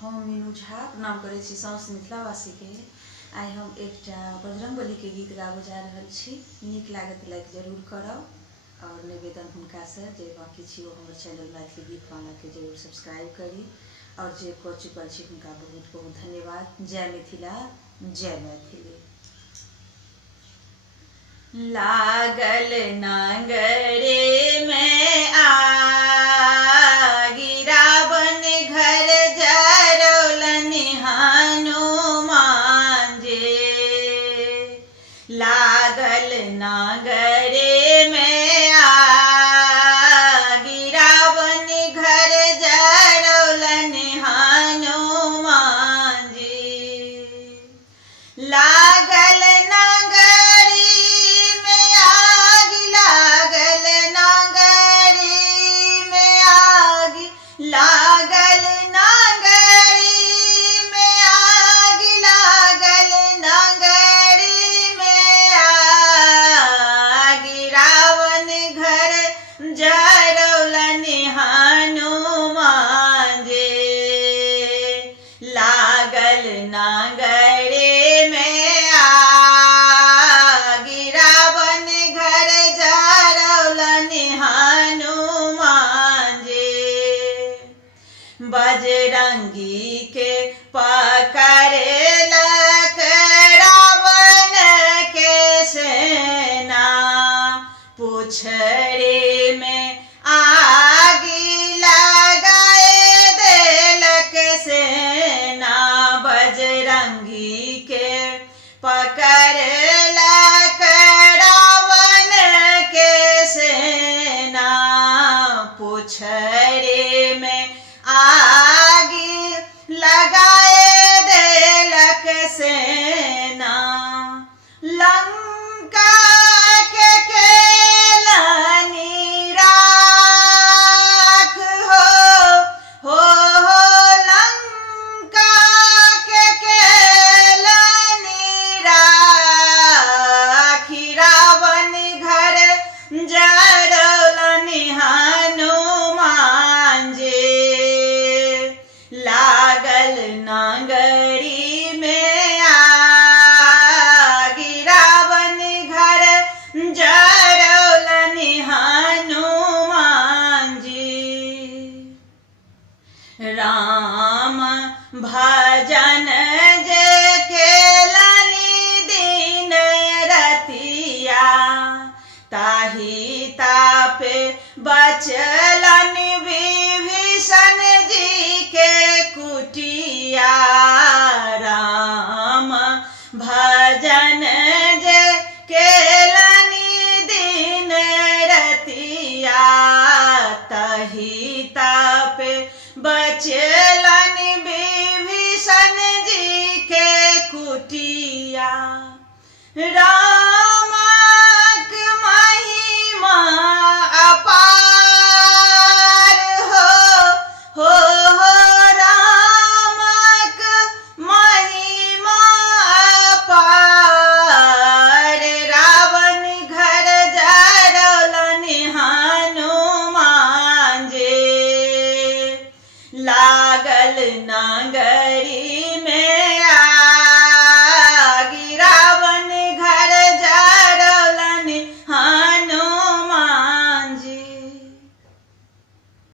हम मीनू झा प्रणाम करै छी सौंस मिथिलावासी के। आइ हम एकटा बजरंगबली के गीत गाबऽ जा रहल छी। नीक लागत लाइक जरूर करब और निवेदन हुनका से जे बाकी छी वो हमर चैनल मैथिली गीत माला के जरूर सब्सक्राइब करी और जे कऽ चुकल छी हुनका बहुत बहुत धन्यवाद। जय मिथिला, जय मैथिली। लागल नांगरे में आगी, रावण घर जरौलन हनुमान जे। लागल नांगरे में आगी, रावण घर जरौलन हनुमान जी। लागल जरौलन हनुमान जे। लागल नांगरे में आगी, रावण घर जरौलन हनुमान जे। बजरंगी के पकड़लक रावण के सेना, पुछड़े में आगी लगाए देलक सेना। बजरंगी के पकड़लक रावण के सेना, पुछड़े में आगी लगाए देलक सेना। लंका के केलनि राख हो लंका के केलनि राखी, रावण घर जरौलन हनुमान जे। लागल नांगरी में आगी, रावण घर जरौलन हनुमान जी। राम भजन जे केलनि दिन रतिया, ताहि तापे बचलन विभीषण जी के कुटिया। राम भजन जे केलनि दिन रतिया, ताहि तापे बचलन विभीषण जी के कुटिया। रामक महिमा अपार हो रामक महिमा अपार, रावण घर जरौलन हनुमान जे। लागल नांगर